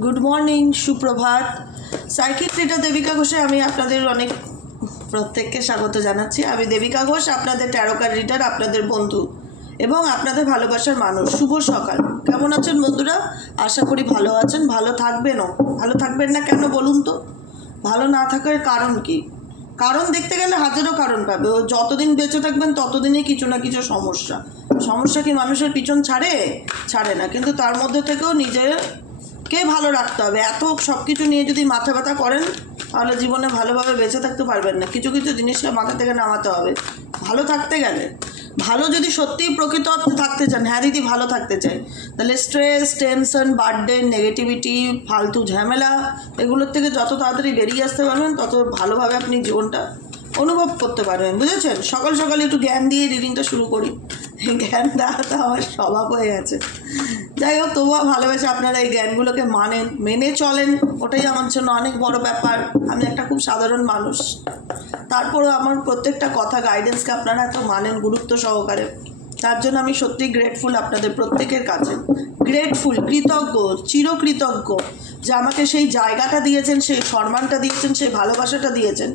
Good morning সুপ্রভাত। Psychic ট্রেটার দেবিকা ঘোষে আমি আপনাদের অনেক প্রত্যেককে স্বাগত জানাচ্ছি। আমি দেবিকা ঘোষ, আপনাদের ট্যারোকার রিডার আপনাদের বন্ধু এবং আপনাদের ভালোবাসার মানুষ। শুভ সকাল। কেমন আছেন বন্ধুরা? আশা করি ভালো আছেন, ভালো থাকবেনও। ভালো থাকবেন না কেন বলুন তো? ভালো না থাকার কারণ কি? কারণ দেখতে গেলে হাজারো কারণ পাবে। ও যতদিন বেঁচে থাকবেন, ততদিনই কিছু না কিছু সমস্যা। সমস্যা কি মানুষের পিছন ছাড়ে? ছাড়ে না। কিন্তু তার মধ্যে থেকেও নিজেকে ভালো রাখতে হবে। এত সব কিছু নিয়ে যদি মাথা ব্যথা করেন, তাহলে জীবনে ভালোভাবে বেঁচে থাকতে পারবেন না। কিছু কিছু জিনিসকে মাথা থেকে নামাতে হবে। ভালো থাকতে গেলে, ভালো যদি সত্যিই প্রকৃত অর্থে থাকতে চান হ্যাঁ দিদি ভালো থাকতে চাই তাহলে স্ট্রেস টেনশন বার্থডে নেগেটিভিটি ফালতু ঝামেলা, এগুলোর থেকে যত তাড়াতাড়ি বেরিয়ে আসতে পারবেন, তত ভালোভাবে আপনি জীবনটা অনুভব করতে পারবেন, বুঝেছেন? সকাল সকালে একটু জ্ঞান দিয়ে রিডিংটা শুরু করি। জ্ঞান দেওয়া তো আমার স্বভাব হয়ে গেছে। যাই হোক, তবুও ভালোবেসে আপনারা এই জ্ঞানগুলোকে মানেন, মেনে চলেন। ওটাই আমার জন্য অনেক বড় ব্যাপার। আমি একটা খুব সাধারণ মানুষ। তারপরেও আমার প্রত্যেকটা কথা গাইডেন্সকে আপনারা এত মানেন, গুরুত্ব সহকারে। তার জন্য আমি সত্যি গ্রেটফুল আপনাদের প্রত্যেকের কাছে। গ্রেটফুল কৃতজ্ঞ, চিরকৃতজ্ঞ যে আমাকে সেই জায়গাটা দিয়েছেন, সেই সম্মানটা দিয়েছেন, সেই ভালোবাসাটা দিয়েছেন,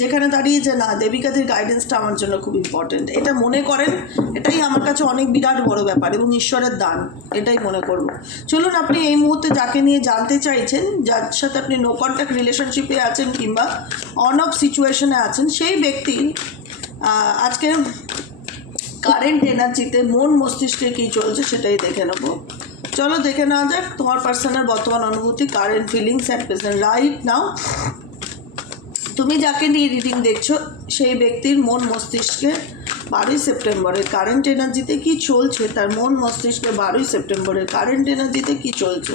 যেখানে দাঁড়িয়ে যে না, দেবিকাদের গাইডেন্সটা আমার জন্য খুব ইম্পর্টেন্ট এটা মনে করেন, এটাই আমার কাছে অনেক বিরাট বড় ব্যাপার এবং ঈশ্বরের দান, এটাই মনে করব। চলুন আপনি এই মুহূর্তে যাকে নিয়ে জানতে চাইছেন, যার সাথে আপনি নো কন্ট্যাক্ট রিলেশনশিপে আছেন কিংবা অন অফ সিচুয়েশনে আছেন, সেই ব্যক্তি আজকে কারেন্ট এনার্জিতে মন মস্তিষ্কে কী চলছে সেটাই দেখে নেব। চলো দেখে নেওয়া যাক, তোমার পার্সোনাল বর্তমান অনুভূতি current feelings at present right now তুমি যাকে নিয়ে রিডিং দেখছ, সেই ব্যক্তির মন মস্তিষ্কে বারোই সেপ্টেম্বরের কারেন্ট এনার্জিতে কি চলছে? তার মন মস্তিষ্কে বারোই সেপ্টেম্বরের কারেন্ট এনার্জিতে কি চলছে?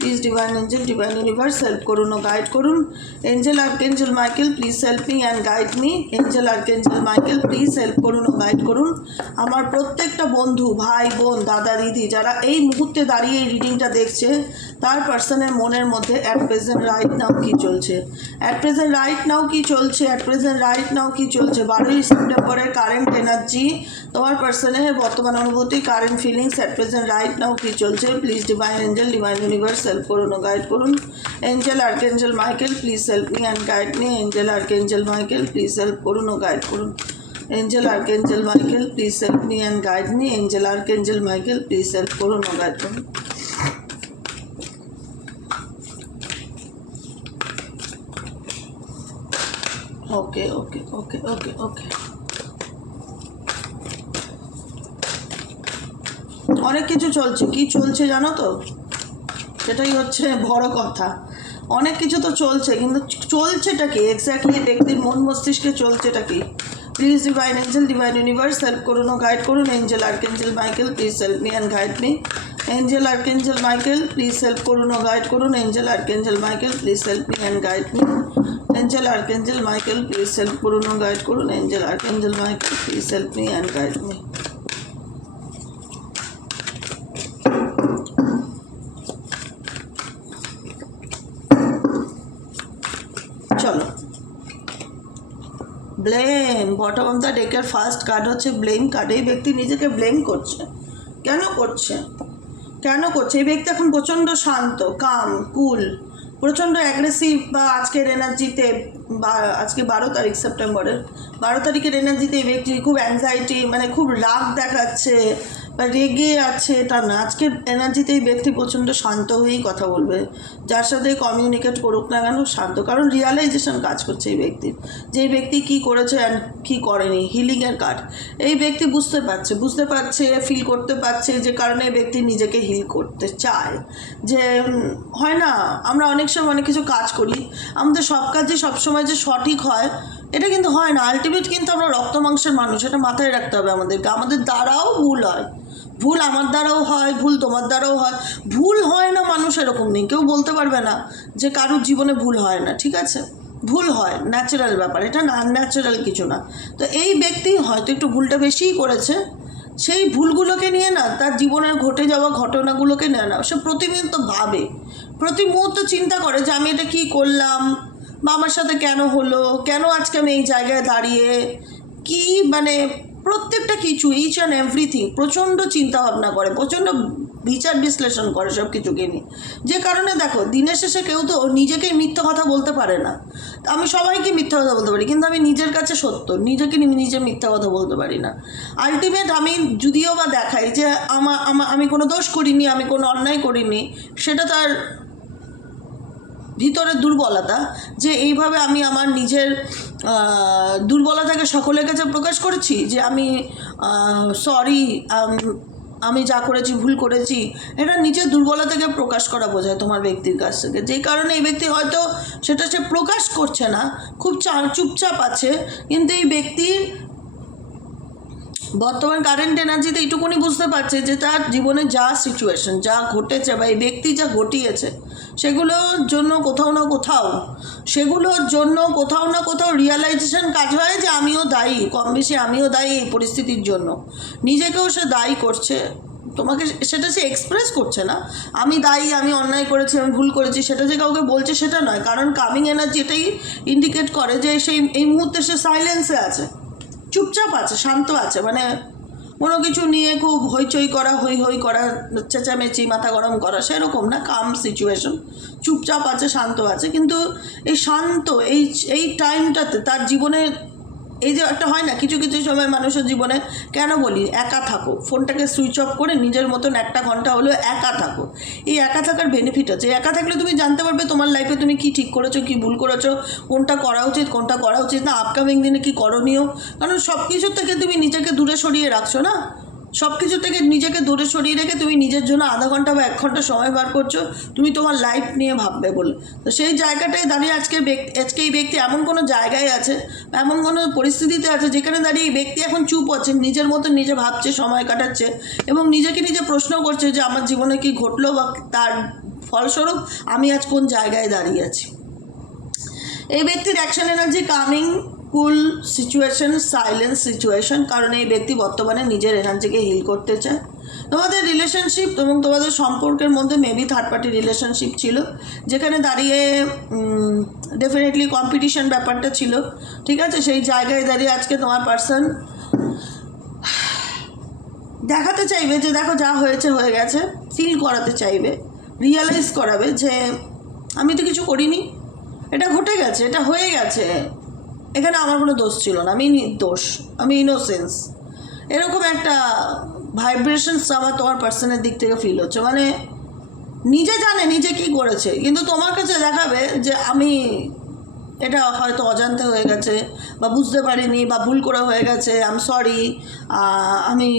Please divine angel divine universe help করুন ও গাইড করুন angel archangel Michael please help me and guide me angel archangel Michael please help করুন ও গাইড করুন আমার প্রত্যেকটা বন্ধু, ভাই, বোন, দাদা, দিদি, যারা এই মুহূর্তে দাঁড়িয়ে এই রিডিংটা দেখছে তার পার্সনের মনের মধ্যে অ্যাট প্রেজেন্ট রাইট নাও কী চলছে? অ্যাট প্রেজেন্ট রাইট নাও কী চলছে? অ্যাট প্রেজেন্ট রাইট নাও কী চলছে? বারোই সেপ্টেম্বরের কারেন্ট এনার্জি তোমার পার্সনের বর্তমান অনুভূতি current feelings at present right now কী চলছে? Please divine angel divine universe help করুন গাইড করুন। Angel archangel Michael please help me and guide me angel archangel Michael please help করুন ও গাইড করুন। Angel archangel Michael please help me and guide me angel archangel Michael please help করুন ও guide করুন। ওকে ওকে ওকে ওকে ওকে অনেক কিছু চলছে। কি চলছে জানো তো? সেটাই হচ্ছে বড় কথা। অনেক কিছু তো চলছে, কিন্তু চলছেটা কি? এক্স্যাক্টলি ব্যক্তির মন মস্তিষ্কে চলছেটা কি? Please divine angel divine universe help করুন গাইড করুন angel archangel Michael please help me and guide me angel archangel Michael please help করুন ও গাইড করুন angel archangel Michael please help me and guide me angel archangel Michael please help করুন ও guide করুন angel archangel Michael please help me and guide me চলো blame bottom of the ডেকের first card হচ্ছে blame card এই ব্যক্তি নিজেকে blame করছে। কেন করছে? কেন করছে? এই ব্যক্তি এখন প্রচণ্ড শান্ত কাম কুল প্রচণ্ড অ্যাগ্রেসিভ বা আজকের এনার্জিতে বা আজকে বারো তারিখ সেপ্টেম্বরের বারো তারিখের এনার্জিতে এই ব্যক্তি খুব অ্যাংজাইটি মানে খুব রাগ দেখাচ্ছে বা রেগে আছে এটা না। আজকের এনার্জিতে এই ব্যক্তি প্রচণ্ড শান্ত হয়েই কথা বলবে। যার সাথে কমিউনিকেট করুক না কেন শান্ত। কারণ রিয়ালাইজেশন কাজ করছে এই ব্যক্তির যে এই ব্যক্তি কী করেছে অ্যান্ড কী করেনি হিলিংয়ের কার্ড এই ব্যক্তি বুঝতে পারছে বুঝতে পারছে ফিল করতে পারছে যে কারণে ব্যক্তি নিজেকে হিল করতে চায়। যে হয় না? আমরা অনেক সময় অনেক কিছু কাজ করি। আমাদের সব কাজে সবসময় যে সঠিক হয় এটা কিন্তু হয় না। আলটিমেট কিন্তু আমরা রক্ত মাংসের মানুষ, এটা মাথায় রাখতে হবে আমাদেরকে। আমাদের দ্বারাও ভুল হয়। ভুল আমার দ্বারাও হয়, ভুল তোমার দ্বারাও হয়। ভুল হয় না মানুষ এরকম নেই। কেউ বলতে পারবে না যে কারোর জীবনে ভুল হয় না, ঠিক আছে? ভুল হয় ন্যাচারাল ব্যাপার। এটা না ন্যাচারাল কিছু না। তো এই ব্যক্তি হয়তো একটু ভুলটা বেশিই করেছে। সেই ভুলগুলোকে নিয়ে না, তার জীবনের ঘটে যাওয়া ঘটনাগুলোকে নেয় না, সে প্রতিনিয়ত ভাবে। প্রতি মুহূর্ত চিন্তা করে যে আমি এটা কী করলাম? বা আমার সাথে কেন হলো? কেন আজকে আমি এই জায়গায় দাঁড়িয়ে? কি মানে প্রত্যেকটা কিছু ইচ অ্যান্ড এভরিথিং প্রচণ্ড চিন্তা ভাবনা করে, প্রচণ্ড বিচার বিশ্লেষণ করে সব কিছুকে নিয়ে। যে কারণে দেখো, দিনের শেষে কেউ তো নিজেকেই মিথ্যা কথা বলতে পারে না। আমি সবাইকে মিথ্যা কথা বলতে পারি, কিন্তু আমি নিজের কাছে সত্য, নিজেকে নিজে মিথ্যা কথা বলতে পারি না। আলটিমেট আমি যদিও বা দেখাই যে আমা আমি কোনো দোষ করিনি, আমি কোনো অন্যায় করিনি, সেটা তার ভিতরের দুর্বলতা, যে এইভাবে আমি আমার নিজের দুর্বলতাকে সকলের কাছে প্রকাশ করেছি, যে আমি সরি আমি যা করেছি, ভুল করেছি, এটা নিজের দুর্বলতাকে প্রকাশ করা বোঝায় তোমার ব্যক্তির কাছ থেকে। যে কারণে এই ব্যক্তি হয়তো সেটা সে প্রকাশ করছে না, খুব চা, চুপচাপ আছে, কিন্তু এই ব্যক্তির বর্তমান কারেন্ট এনার্জিতে এইটুকুনি বুঝতে পারছে যে তার জীবনে যা সিচুয়েশন যা ঘটেছে বা এই ব্যক্তি যা ঘটিয়েছে, সেগুলোর জন্য কোথাও না কোথাও, সেগুলোর জন্য কোথাও না কোথাও রিয়ালাইজেশন কাজ হয় যে আমিও দায়ী, কম বেশি আমিও দায়ী এই পরিস্থিতির জন্য। নিজেকেও সে দায়ী করছে। তোমাকে সেটা সে এক্সপ্রেস করছে না। আমি দায়ী, আমি অন্যায় করেছি, আমি ভুল করেছি, সেটা যে কাউকে বলছে সেটা নয়। কারণ কামিং এনার্জি এটাই ইন্ডিকেট করে যে সেই এই মুহূর্তে সে সাইলেন্সে আছে। চুপচাপ আছে, শান্ত আছে মানে কোনো কিছু নিয়ে খুব হইচই করা হই হই করা, চেঁচামেচি, মাথা গরম করা, সেরকম না কাম সিচুয়েশন চুপচাপ আছে, শান্ত আছে, কিন্তু এই শান্ত, এই এই টাইমটাতে তার জীবনে এই যে একটা হয় না, কিছু কিছু সময় মানুষের জীবনে কেন বলি, একা থাকো। ফোনটাকে সুইচ অফ করে নিজের মতন একটা ঘণ্টা হলেও একা থাকো। এই একা থাকার বেনিফিট আছে। একা থাকলে তুমি জানতে পারবে তোমার লাইফে তুমি কি ঠিক করেছ, কি ভুল করেছ, কোনটা করা উচিত, কোনটা করা উচিত না আপকামিং দিনে কি করণীয়। কারণ সব কিছুর থেকে তুমি নিজেকে দূরে সরিয়ে রাখছো না? সব কিছু থেকে নিজেকে দূরে সরিয়ে রেখে তুমি নিজের জন্য আধা ঘণ্টা বা এক ঘণ্টা সময় বার করছ, তুমি তোমার লাইফ নিয়ে ভাববে বলে। তো সেই জায়গাটায় দাঁড়িয়ে আজকে ব্যক্তি, আজকে এই ব্যক্তি এমন কোনো জায়গায় আছে এমন কোনো পরিস্থিতিতে আছে যেখানে দাঁড়িয়ে এই ব্যক্তি এখন চুপ আছে, নিজের মতো নিজে ভাবছে, সময় কাটাচ্ছে, এবং নিজেকে নিজে প্রশ্ন করছে যে আমার জীবনে কি ঘটলো বা তার ফলস্বরূপ আমি আজ কোন জায়গায় দাঁড়িয়ে আছি। এই ব্যক্তির action energy coming cool situation silence situation কারণ এই ব্যক্তি বর্তমানে নিজের এনার্জিকে হিল করতে চায়। তোমাদের রিলেশনশিপ এবং তোমাদের সম্পর্কের মধ্যে মেবি থার্ড পার্টি রিলেশনশিপ ছিল, যেখানে দাঁড়িয়ে ডেফিনেটলি কম্পিটিশন ব্যাপারটা ছিল। ঠিক আছে? সেই জায়গায় দাঁড়িয়ে আজকে তোমার পার্সন দেখাতে চাইবে যে দেখো যা হয়েছে, হয়ে গেছে ফিল করাতে চাইবে রিয়েলাইজ করাবে যে আমি তো কিছু করিনি। এটা ঘটে গেছে, এটা হয়ে গেছে। এখানে আমার কোনো দোষ ছিল না, আমি নির্দোষ আমি ইনোসেন্স এরকম একটা ভাইব্রেশনস আমার তোমার পার্সনের দিক থেকে ফিল হচ্ছে। মানে নিজে জানে নিজে কি করেছে, কিন্তু তোমার কাছে দেখাবে যে আমি এটা হয়তো অজান্তে হয়ে গেছে বা বুঝতে পারিনি বা ভুল করে হয়ে গেছে আম সরি আমি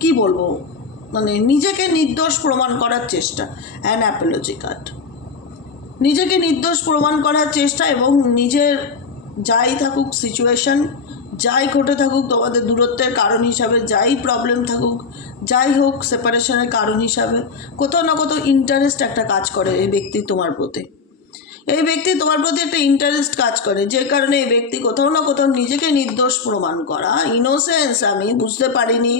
কি বলব? মানে নিজেকে নির্দোষ প্রমাণ করার চেষ্টা অ্যান অ্যাপোলজি কার্ড নিজেকে নির্দোষ প্রমাণ করার চেষ্টা এবং নিজের যাই থাকুক সিচুয়েশন যাই ঘটে থাকুক তোমাদের দূরত্বের কারণ হিসাবে, যাই প্রবলেম থাকুক, যাই হোক সেপারেশনের কারণ হিসাবে, কোথাও না কোথাও ইন্টারেস্ট একটা কাজ করে এই ব্যক্তি তোমার প্রতি। এই ব্যক্তি তোমার প্রতি একটা ইন্টারেস্ট কাজ করে, যে কারণে এই ব্যক্তি কোথাও না কোথাও নিজেকে নির্দোষ প্রমাণ করা। ইনোসেন্স আমি বুঝতে পারিনি।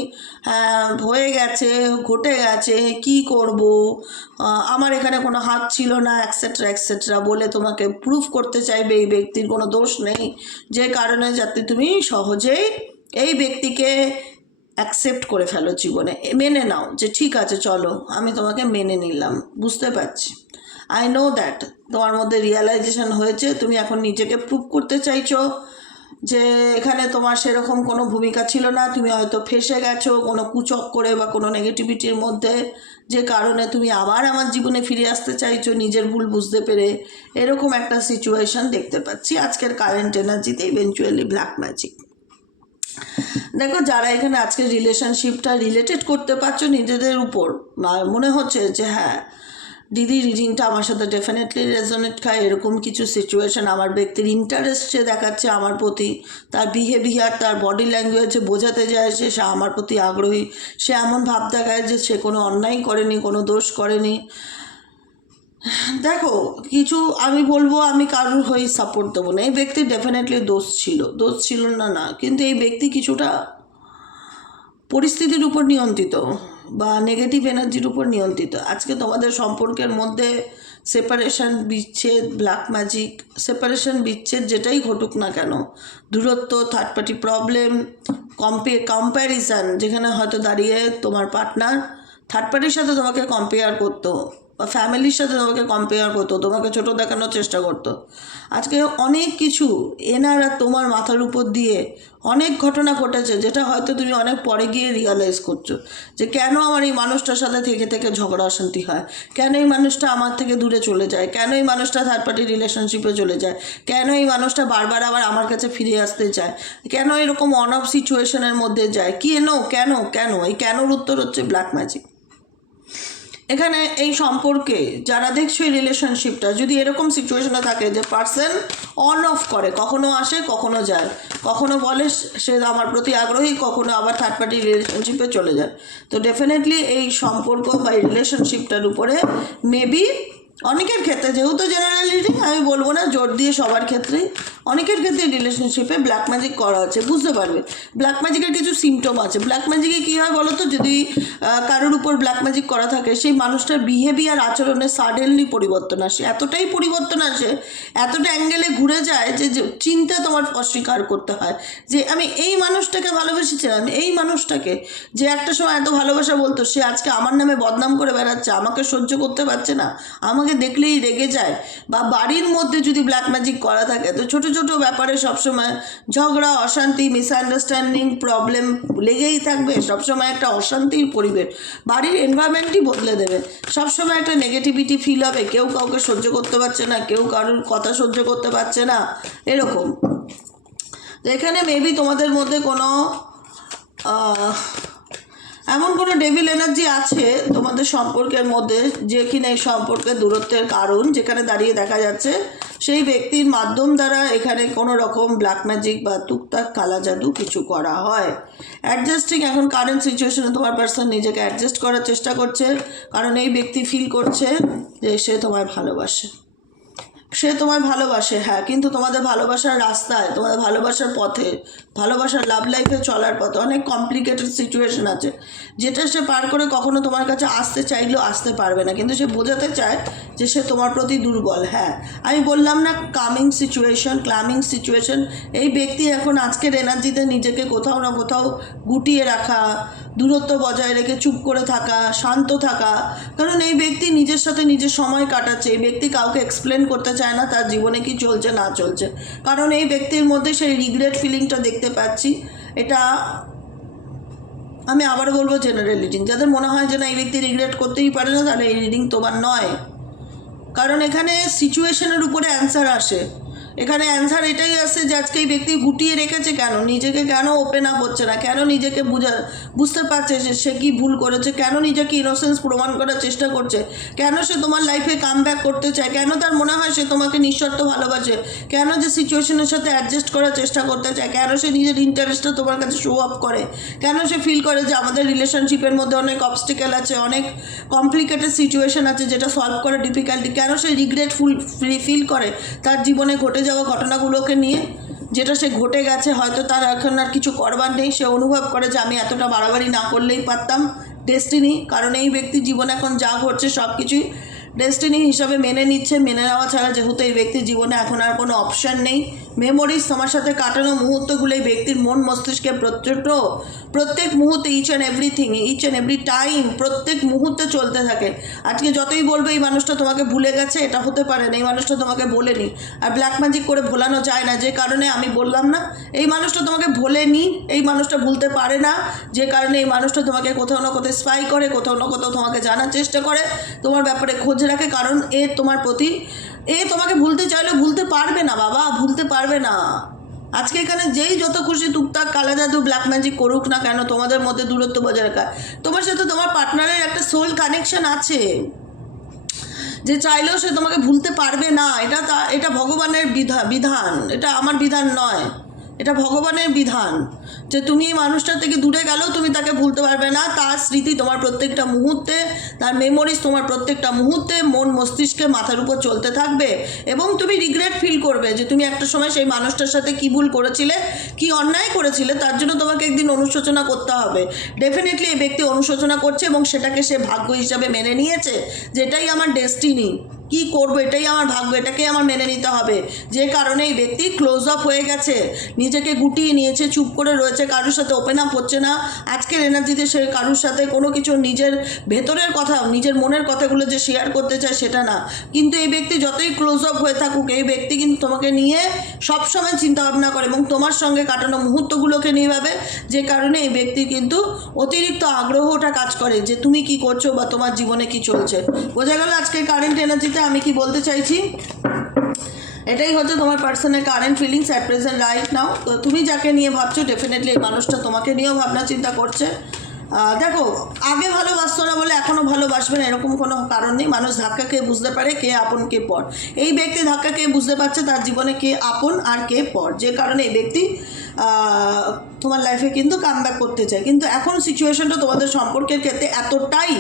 হ্যাঁ হয়ে গেছে, ঘটে গেছে, কি করব? আমার এখানে কোনো হাত ছিল না অ্যাকসেট্রা অ্যাকসেট্রা বলে তোমাকে প্রুফ করতে চাইবে এই ব্যক্তির কোনো দোষ নেই। যে কারণে যাতে তুমি সহজেই এই ব্যক্তিকে অ্যাকসেপ্ট করে ফেলো জীবনে। মেনে নাও যে ঠিক আছে, চলো, আমি তোমাকে মেনে নিলাম। বুঝতে পারছি? আই নো দ্যাট তোমার মধ্যে রিয়েলাইজেশন হয়েছে, তুমি এখন নিজেকে প্রুভ করতে চাইছো যে এখানে তোমার সেরকম কোনো ভূমিকা ছিল না, তুমি হয়তো ফেসে গেছো কোনো কুচক করে বা কোনো নেগেটিভিটির মধ্যে, যে কারণে তুমি আবার আমার জীবনে ফিরে আসতে চাইছো, নিজের ভুল বুঝতে পেরে। এরকম একটা সিচুয়েশন দেখতে পাচ্ছি আজকের কারেন্ট এনার্জিতে ইভেনচুয়ালি ব্ল্যাক ম্যাজিক দেখো, যারা এখানে আজকে রিলেশনশিপটা রিলেটেড করতে পারছ নিজেদের উপর মনে হচ্ছে যে হ্যাঁ দিদি রিডিংটা আমার সাথে ডেফিনেটলি রেজনেট খায়। এরকম কিছু সিচুয়েশন আমার ব্যক্তির ইন্টারেস্ট সে দেখাচ্ছে আমার প্রতি, তার বিহেভিয়ার তার বডি ল্যাঙ্গুয়েজে বোঝাতে যায় যে সে আমার প্রতি আগ্রহী। সে এমন ভাব দেখায় যে সে কোনো অন্যায় করেনি, কোনো দোষ করেনি। দেখো, কিছু আমি বলব, আমি কারোর হয়ে সাপোর্ট দেবো না। এই ব্যক্তির ডেফিনেটলি দোষ ছিল। দোষ ছিল না না। কিন্তু এই ব্যক্তি কিছুটা পরিস্থিতির উপর নিয়ন্ত্রিত। বা নেগেটিভ এনার্জির উপর নিয়ন্ত্রিত। আজকে তোমাদের সম্পর্কের মধ্যে সেপারেশন বিচ্ছেদ ব্ল্যাক ম্যাজিক সেপারেশন বিচ্ছেদ যেটাই ঘটুক না কেন, দূরত্ব থার্ড পার্টি প্রবলেম কম্পে কম্প্যারিজান যেখানে হয়তো দাঁড়িয়ে তোমার পার্টনার থার্ড পার্টির সাথে তোমাকে কম্পেয়ার করতো। বা ফ্যামিলির সাথে তোমাকে কম্পেয়ার করতো, তোমাকে ছোট দেখানোর চেষ্টা করতো। আজকে অনেক কিছু এনার তোমার মাথার উপর দিয়ে অনেক ঘটনা ঘটেছে, যেটা হয়তো তুমি অনেক পরে গিয়ে রিয়ালাইজ করছ, যে কেন আমার এই মানুষটার সাথে থেকে থেকে ঝগড়া অশান্তি হয়? কেন এই মানুষটা আমার থেকে দূরে চলে যায়? কেন এই মানুষটা থার্ড পার্টি রিলেশনশিপে চলে যায়? কেন এই মানুষটা বারবার আবার আমার কাছে ফিরে আসতে চায়? কেন এরকম অন অফ সিচুয়েশনের মধ্যে যায়? কেন কেন? কেন? এই কেনর উত্তর হচ্ছে ব্ল্যাক ম্যাজিক এখানে এই সম্পর্কে যারা দেখছ এই রিলেশনশিপটা যদি এরকম সিচুয়েশনে থাকে যে পার্সন অন অফ করে, কখনো আসে, কখনো যায়, কখনো বলে সে আমার প্রতি আগ্রহী, কখনো আবার থার্ড পার্টি রিলেশনশিপে চলে যায়। তো ডেফিনেটলি এই সম্পর্ক বা এই রিলেশনশিপটার উপরে মেবি অনেকের ক্ষেত্রে, যেহেতু জেনারেলিটি আমি বলব না, জোর দিয়ে সবার ক্ষেত্রেই অনেকের ক্ষেত্রে রিলেশনশিপে ব্ল্যাক ম্যাজিক করা হচ্ছে বুঝতে পারবে। ব্ল্যাক ম্যাজিকের কিছু সিমটম আছে। ব্ল্যাক ম্যাজিকে কী হয় বলো তো যদি কারোর উপর ব্ল্যাক ম্যাজিক করা থাকে, সেই মানুষটার বিহেভিয়ার আচরণে সাডেনলি পরিবর্তন আসে। এতটাই পরিবর্তন আসে, এতটা অ্যাঙ্গেলে ঘুরে যায় যে চিন্তা তোমার অস্বীকার করতে হয়। যে আমি এই মানুষটাকে ভালোবেসেছিলাম, এই মানুষটাকে যে একটা সময় এত ভালোবাসা বলতো, সে আজকে আমার নামে বদনাম করে বেড়াচ্ছে, আমাকে সহ্য করতে পারছে না, আমাকে দেখলেই রেগে যায়। বা বাড়ির মধ্যে যদি ব্ল্যাক ম্যাজিক করা থাকে, তো ছোট ছোট ব্যাপারে সবসময় ঝগড়া, অশান্তি মিসআন্ডারস্ট্যান্ডিং প্রবলেম লেগেই থাকবে। সবসময় একটা অশান্তির পরিবেশ। বাড়ির এনভায়রনমেন্টই বদলে দেবে সবসময় একটা নেগেটিভিটি ফিল হবে। কেউ কাউকে সহ্য করতে পারছে না, কেউ কারোর কথা সহ্য করতে পারছে না। এরকম। এখানে মেবি তোমাদের মধ্যে কোনো এমন কোনো ডেভিল এনার্জি আছে তোমাদের সম্পর্কের মধ্যে যে কিনা এই সম্পর্কের দূরত্বের কারণ যেখানে দাঁড়িয়ে দেখা যাচ্ছে? সেই ব্যক্তির মাধ্যম দ্বারা এখানে কোনো রকম ব্ল্যাক ম্যাজিক বা টুকটাক কালা জাদু কিছু করা হয়। অ্যাডজাস্টিং এখন কারেন্ট সিচুয়েশনে তোমার পার্সন নিজেকে অ্যাডজাস্ট করার চেষ্টা করছে। কারণ এই ব্যক্তি ফিল করছে যে সে তোমায় ভালোবাসে। সে তোমায় ভালোবাসে হ্যাঁ কিন্তু তোমাদের ভালোবাসার রাস্তায়, তোমাদের ভালোবাসার পথে, ভালোবাসার লাভ লাইফে চলার পথে অনেক কমপ্লিকেটেড সিচুয়েশন আছে। যেটা সে পার করে কখনো তোমার কাছে আসতে চাইলেও আসতে পারবে না, কিন্তু সে বোঝাতে চায় যে সে তোমার প্রতি দুর্বল হ্যাঁ। আমি বললাম না কামিং সিচুয়েশন ক্লামিং সিচুয়েশন এই ব্যক্তি এখন আজকের এনার্জিতে নিজেকে কোথাও না কোথাও গুটিয়ে রাখা, দূরত্ব বজায় রেখে চুপ করে থাকা, শান্ত থাকা, কারণ এই ব্যক্তি নিজের সাথে নিজের সময় কাটাচ্ছে, এই ব্যক্তি কাউকে এক্সপ্লেন করতে চায় না, তার জীবনে কি চলছে, না চলছে। কারণ এই ব্যক্তির মধ্যে সেই রিগ্রেট ফিলিংটা দেখতে পাচ্ছি। এটা আমি আবার বলব জেনারেল রিডিং যাদের মনে হয় যে না, এই ব্যক্তি রিগ্রেট করতেই পারে না তাহলে এই রিডিং তোমার নয়। কারণ এখানে সিচুয়েশনের উপরে অ্যান্সার আসে। এখানে অ্যান্সার এটাই আসে যে আজকে এই ব্যক্তি গুটিয়ে রেখেছে কেন? নিজেকে কেন ওপেন আপ হচ্ছে না? কেন নিজেকে বুঝা, বুঝতে পারছে যে সে কী ভুল করেছে? কেন নিজেকে ইনোসেন্স প্রমাণ করার চেষ্টা করছে? কেন সে তোমার লাইফে কাম করতে চায়? কেন তার মনে হয় সে তোমাকে নিঃশর্ত ভালোবাসে? কেন যে সিচুয়েশনের সাথে অ্যাডজাস্ট করার চেষ্টা করতে চায়? কেন সে নিজের ইন্টারেস্টটা তোমার কাছে শো আপ করে? কেন সে ফিল করে যে আমাদের রিলেশনশিপের মধ্যে অনেক অবস্টিক্যাল আছে, অনেক কমপ্লিকেটেড সিচুয়েশন আছে যেটা সলভ করা ডিফিকাল্টি কেন সে রিগ্রেটফুল ফিল করে? তার জীবনে ঘটে যাওয়া ঘটনাগুলোকে নিয়ে, যেটা সে ঘটে গেছে, হয়তো তার এখন আর কিছু করবার নেই। সে অনুভব করে যে আমি এতটা বাড়াবাড়ি না করলেই পারতাম। ডেস্টিনি কারণ এই ব্যক্তি জীবনে এখন যা ঘটছে সব কিছুই ডেস্টিনি হিসাবে মেনে নিচ্ছে। মেনে নেওয়া ছাড়া যেহেতু এই ব্যক্তির জীবনে এখন আর কোনো অপশান নেই। মেমোরিজ তোমার সাথে কাটানো মুহূর্তগুলো এই ব্যক্তির মন মস্তিষ্কে প্রত্যেক প্রত্যেক মুহূর্তে each and everything each and every time প্রত্যেক মুহূর্তে চলতে থাকে। আজকে যতই বলবে এই মানুষটা তোমাকে ভুলে গেছে, এটা হতে পারে না, এই মানুষটা তোমাকে ভোলেনি আর ব্ল্যাক ম্যাজিক করে ভোলানো যায় না, যে কারণে আমি বললাম না, এই মানুষটা তোমাকে ভোলেনি, এই মানুষটা ভুলতে পারে না, যে কারণে এই মানুষটা তোমাকে কোথাও না কোথাও স্পাই করে, কোথাও না কোথাও তোমাকে জানার চেষ্টা করে। তোমার ব্যাপারে খোঁজ রাখে, কারণ এ তোমার প্রতি এ তোমাকে ভুলতে চাইলে ভুলতে পারবে না, বাবা, ভুলতে পারবে না। আজকে এখানে যেই যত খুশি টুকটাক কালা জাদু ব্ল্যাক ম্যাজিক করুক না কেন, তোমাদের মধ্যে দূরত্ব বজায় রাখা তোমার সাথে তোমার পার্টনারের একটা সোল কানেকশন আছে, যে চাইলেও সে তোমাকে ভুলতে পারবে না। এটা তা, এটা ভগবানের বিধা, বিধান, এটা আমার বিধান নয়। এটা ভগবানের বিধান যে তুমি এই মানুষটার থেকে দূরে গেলেও তুমি তাকে ভুলতে পারবে না। তার স্মৃতি তোমার প্রত্যেকটা মুহূর্তে, তার মেমোরিজ তোমার প্রত্যেকটা মুহূর্তে মন মস্তিষ্কে মাথার উপর চলতে থাকবে এবং তুমি রিগ্রেট ফিল করবে যে তুমি একটা সময় সেই মানুষটার সাথে কী ভুল করেছিলে, কি অন্যায় করেছিলে, তার জন্য তোমাকে একদিন অনুশোচনা করতে হবে। ডেফিনেটলি এই ব্যক্তি অনুশোচনা করছে এবং সেটাকে সে ভাগ্য হিসাবে মেনে নিয়েছে, যেটাই আমার ডেস্টিনি কি করব? এটাই আমার ভাগ্য, এটাকেই আমার মেনে নিতে হবে। যে কারণে এই ব্যক্তি ক্লোজ আপ হয়ে গেছে। নিজেকে গুটিয়ে নিয়েছে, চুপ করে রয়েছে, কারোর সাথে ওপেন আপ হচ্ছে না। আজকের এনার্জিতে সে কারোর সাথে কোনো কিছু নিজের ভেতরের কথা, নিজের মনের কথাগুলো যে শেয়ার করতে চায় সেটা না। কিন্তু এই ব্যক্তি যতই ক্লোজ আপ হয়ে থাকুক, এই ব্যক্তি কিন্তু তোমাকে নিয়ে সবসময় চিন্তা ভাবনা করে এবং তোমার সঙ্গে কাটানো মুহূর্তগুলোকে নিয়ে ভাবে যে কারণে এই ব্যক্তি কিন্তু অতিরিক্ত আগ্রহটা কাজ করে যে তুমি কি করছ বা তোমার জীবনে কি চলছে। বোঝা গেল আজকে কারেন্ট এনার্জিতে আমি কি বলতে চাইছি? এটাই হচ্ছে তোমার পার্সনের current feelings at present right now তো তুমি যাকে নিয়ে ভাবছ ডেফিনেটলি এই মানুষটা তোমাকে নিয়েও ভাবনা চিন্তা করছে। দেখো, আগে ভালোবাসতো না বলে এখনও ভালোবাসবে না, এরকম কোনো কারণ নেই। মানুষ ধাক্কা খেয়ে বুঝতে পারে কে আপন, কে পর। এই ব্যক্তি ধাক্কা খেয়ে বুঝতে পারছে তার জীবনে কে আপন আর কে পর। যে কারণে এই ব্যক্তি তোমার লাইফে কিন্তু কাম করতে চায়। কিন্তু এখন সিচুয়েশনটা তোমাদের সম্পর্কের ক্ষেত্রে এতটাই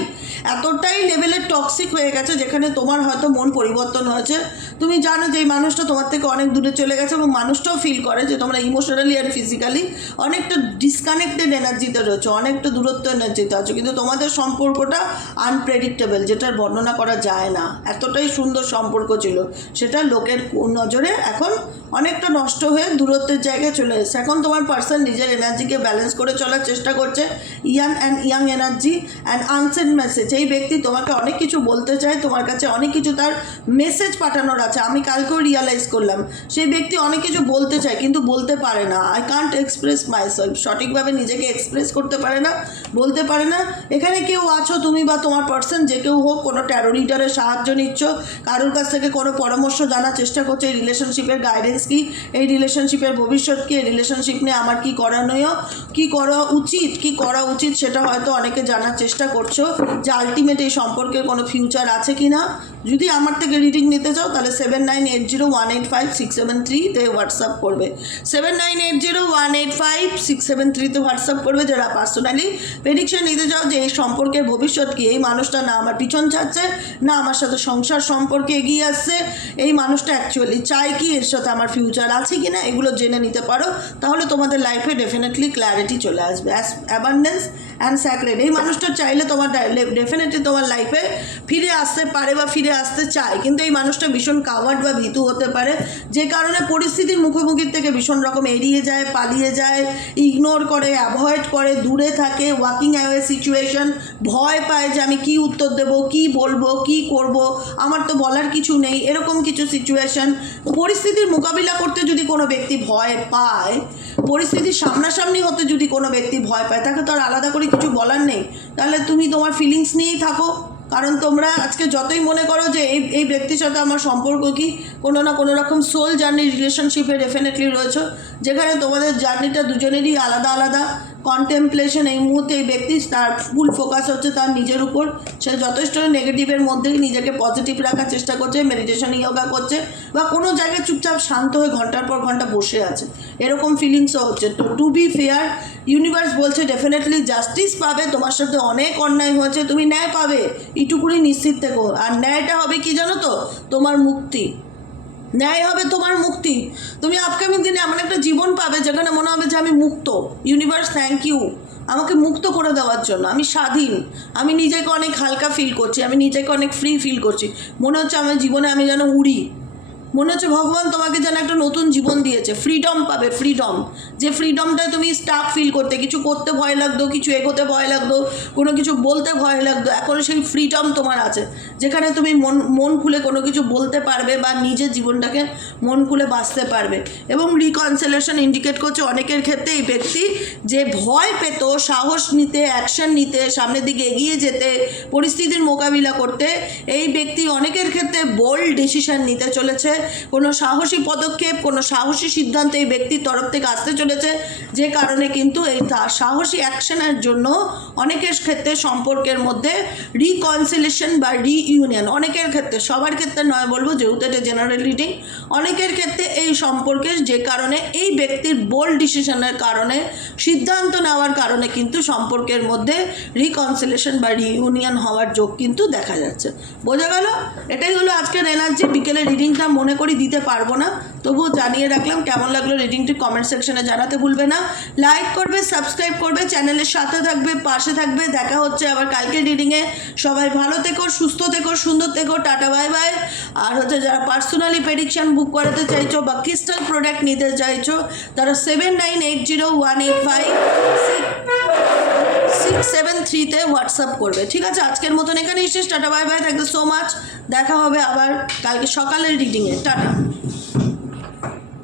এতটাই লেভেলের টক্সিক হয়ে গেছে, যেখানে তোমার হয়তো মন পরিবর্তন হয়েছে। তুমি জানো যে এই মানুষটা তোমার থেকে অনেক দূরে চলে গেছে এবং মানুষটাও ফিল করে যে তোমরা ইমোশনালি অ্যান্ড ফিজিক্যালি অনেকটা ডিসকানেক্টেড এনার্জিতে রয়েছে, অনেকটা দূরত্ব এনার্জিতে আছো। কিন্তু তোমাদের সম্পর্কটা আনপ্রেডিক্টেবল যেটার বর্ণনা করা যায় না। এতটাই সুন্দর সম্পর্ক ছিল। সেটা লোকের নজরে এখন অনেকটা নষ্ট হয়ে দূরত্বের জায়গায় চলে এসেছে। এখন তোমার পার্সন নিজের এনার্জিকে ব্যালেন্স করে চলার চেষ্টা করছে young and young energy and unsent message এই ব্যক্তি তোমাকে অনেক কিছু বলতে চায়, তোমার কাছে অনেক কিছু তার মেসেজ পাঠানোর আছে। আমি কালকেও রিয়ালাইজ করলাম, সেই ব্যক্তি অনেক কিছু বলতে চায় কিন্তু বলতে পারে না। I can't express myself সঠিকভাবে নিজেকে এক্সপ্রেস করতে পারে না, বলতে পারে না। এখানে কেউ আছো তুমি বা তোমার পার্সন যে কেউ হোক, কোনো ট্যারো রিডারের সাহায্য নিচ্ছ, কারোর কাছ থেকে কোনো পরামর্শ জানার চেষ্টা করছে, এই রিলেশনশিপের গাইডেন্স কি? এই রিলেশনশিপের ভবিষ্যৎ কি? এই রিলেশনশিপ নিয়ে আমার কি করণীয় কি করা উচিত, কি করা উচিত সেটা হয়তো অনেকে জানার চেষ্টা করছ যে আলটিমেট এই সম্পর্কের কোনো ফিউচার আছে কি না যদি আমার থেকে রিডিং নিতে চাও তাহলে seven nine eight zero one eight five six seven থ্রিতে হোয়াটসঅ্যাপ করবে। Seven nine eight zero one eight five six seven থ্রিতে হোয়াটসঅ্যাপ করবে যারা পার্সোনালি প্রেডিকশন নিতে চাও যে এই সম্পর্কের ভবিষ্যৎ কি, এই মানুষটা না আমার পিছন ছাড়ছে, না আমার সাথে সংসার সম্পর্কে এগিয়ে আসছে, এই মানুষটা অ্যাকচুয়ালি চায় কি এর সাথে আমার ফিউচার আছে কি না এগুলো জেনে নিতে পারো, তাহলে তোমাদের লাইফে ডেফিনেটলি ক্ল্যারিটি চলে আসবে। অ্যাস অ্যাবান্ডেন্স অ্যান্ড স্যাক্রেড এই মানুষটা চাইলে তোমার ডেফিনেটলি তোমার লাইফে ফিরে আসতে পারে বা ফিরে আসতে চায়। কিন্তু এই মানুষটা ভীষণ কাভার্ড বা ভীতু হতে পারে। যে কারণে পরিস্থিতির মুখোমুখি থেকে ভীষণ রকম এড়িয়ে যায়, পালিয়ে যায় ইগনোর করে অ্যাভয়েড করে, দূরে থাকে ওয়াকিং অ্যাওয়ে সিচুয়েশন ভয় পায় যে আমি কি উত্তর দেব, কি বলব, কি করব, আমার তো বলার কিছু নেই, এরকম কিছু সিচুয়েশন পরিস্থিতির মোকাবিলা করতে যদি কোনো ব্যক্তি ভয় পায়, পরিস্থিতির সামনাসামনি হতে যদি কোনো ব্যক্তি ভয় পায়, তাকে তো আর আলাদা করে কিছু বলার নেই। তাহলে তুমি তোমার ফিলিংস নিয়েই থাকো। কারণ তোমরা আজকে যতই মনে করো যে এই এই ব্যক্তির সাথে আমার সম্পর্ক কি, কোনো না কোনো রকম সোল জার্নি রিলেশনশিপে ডেফিনেটলি রয়েছে। যেখানে তোমাদের জার্নিটা দুজনেরই আলাদা আলাদা। কন্টেম্পলেশন এই মুহূর্তে এই ব্যক্তি তার ফুল ফোকাস হচ্ছে তার নিজের উপর। সে যথেষ্ট নেগেটিভের মধ্যেই নিজেকে পজিটিভ রাখার চেষ্টা করছে মেডিটেশন ইয়োগা করছে বা কোনো জায়গায় চুপচাপ শান্ত হয়ে ঘণ্টার পর ঘণ্টা বসে আছে। এরকম ফিলিংসও হচ্ছে। তো টু বি ফেয়ার ইউনিভার্স বলছে ডেফিনেটলি জাস্টিস পাবে, তোমার সাথে অনেক অন্যায় হয়েছে, তুমি ন্যায় পাবে, এইটুকুনি নিশ্চিত থেকো। আর ন্যায়টা হবে কি জানো তো? তোমার মুক্তি। ন্যায় হবে তোমার মুক্তি। তুমি আপকামিং দিনে এমন একটা জীবন পাবে যেখানে মনে হবে যে আমি মুক্ত। ইউনিভার্স থ্যাংক ইউ আমাকে মুক্ত করে দেওয়ার জন্য। আমি স্বাধীন। আমি নিজেকে অনেক হালকা ফিল করছি। আমি নিজেকে অনেক ফ্রি ফিল করছি। মনে হচ্ছে আমার জীবনে আমি যেন উড়ি। মনে হচ্ছে ভগবান তোমাকে যেন একটা নতুন জীবন দিয়েছে। ফ্রিডম পাবে ফ্রিডম যে ফ্রিডমটায় তুমি স্টাফ ফিল করতে, কিছু করতে ভয় লাগতো, কিছু এগোতে ভয় লাগতো, কোনো কিছু বলতে ভয় লাগতো, এখন সেই ফ্রিডম তোমার আছে। যেখানে তুমি মন মন খুলে কোনো কিছু বলতে পারবে বা নিজের জীবনটাকে মন খুলে বাঁচতে পারবে। এবং রিকনসেলেশন ইন্ডিকেট করছে অনেকের ক্ষেত্রে এই ব্যক্তি যে ভয় পেত, সাহস নিতে অ্যাকশন নিতে, সামনের দিকে এগিয়ে যেতে, পরিস্থিতির মোকাবিলা করতে, এই ব্যক্তি অনেকের ক্ষেত্রে বোল্ড ডিসিশন নিতে চলেছে। কোনো সাহসী পদক্ষেপ, কোনো সাহসী সিদ্ধান্ত এই ব্যক্তির তরফ থেকে আসতে চলেছে। যে কারণে কিন্তু এই সাহসী অ্যাকশনের জন্য অনেকের ক্ষেত্রে সম্পর্কের মধ্যে রিকনসিলেশন বা রিইউনিয়ন অনেকের ক্ষেত্রে, সবার ক্ষেত্রে নয় বলব, যেহেতু এটা জেনারেল রিডিং অনেকের ক্ষেত্রে এই সম্পর্কে যে কারণে, এই ব্যক্তির বোল্ড ডিসিশনের কারণে, সিদ্ধান্ত নেওয়ার কারণে কিন্তু সম্পর্কের মধ্যে রিকনসিলেশন বা রিইউনিয়ন হওয়ার যোগ কিন্তু দেখা যাচ্ছে। বোঝা গেল? এটাই হলো আজকের এনার্জি বিকেলে রিডিংটা মনে মনে করি দিতে পারব না। তবুও জানিয়ে রাখলাম, কেমন লাগল রিডিংটি কমেন্ট সেকশনে জানাতে ভুলবে না। লাইক করবে সাবস্ক্রাইব করবে চ্যানেলের সাথে থাকবে, পাশে থাকবে। দেখা হচ্ছে আবার কালকে রিডিংয়ে সবাই ভালো থেকো, সুস্থ থেকো, সুন্দর থেকো, টাটা বাই বাই আর হচ্ছে যারা পার্সোনালি প্রেডিকশন বুক করাতে চাইছো বা ক্রিস্টাল প্রোডাক্ট নিতে চাইছো, তারা seven nine eight zero one eight five six seven থ্রিতে হোয়াটসঅ্যাপ করবে। ঠিক আছে, আজকের মতন এখানেই শেষ। Tata bye bye thank you so much দেখা হবে আবার কালকে সকালের রিডিংয়ে টাটা